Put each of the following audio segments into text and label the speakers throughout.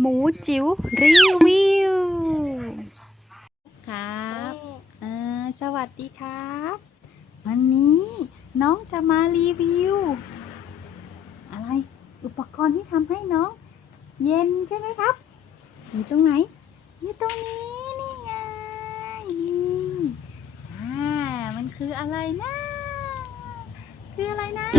Speaker 1: หมูจิ๋วรีวิวครับเออสวัสดีครับ วันนี้น้องจะมารีวิว อะไร อุปกรณ์ที่ทำให้น้อง เย็นใช่ไหมครับ อยู่ตรงไหน อยู่ตรงนี้ นี่ไง นี่อ่ามันคืออะไรนะ คืออะไรนะ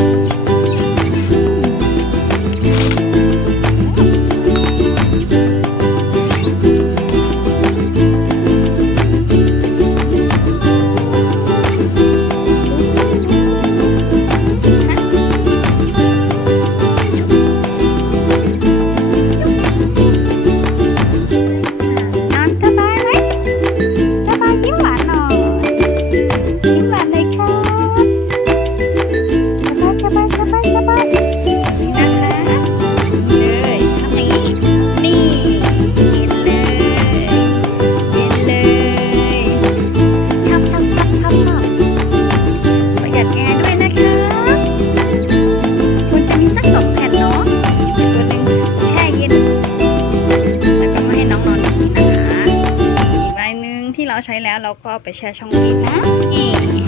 Speaker 1: ที่เราใช้แล้วเราก็ไปแช่ช่องฟิตนะ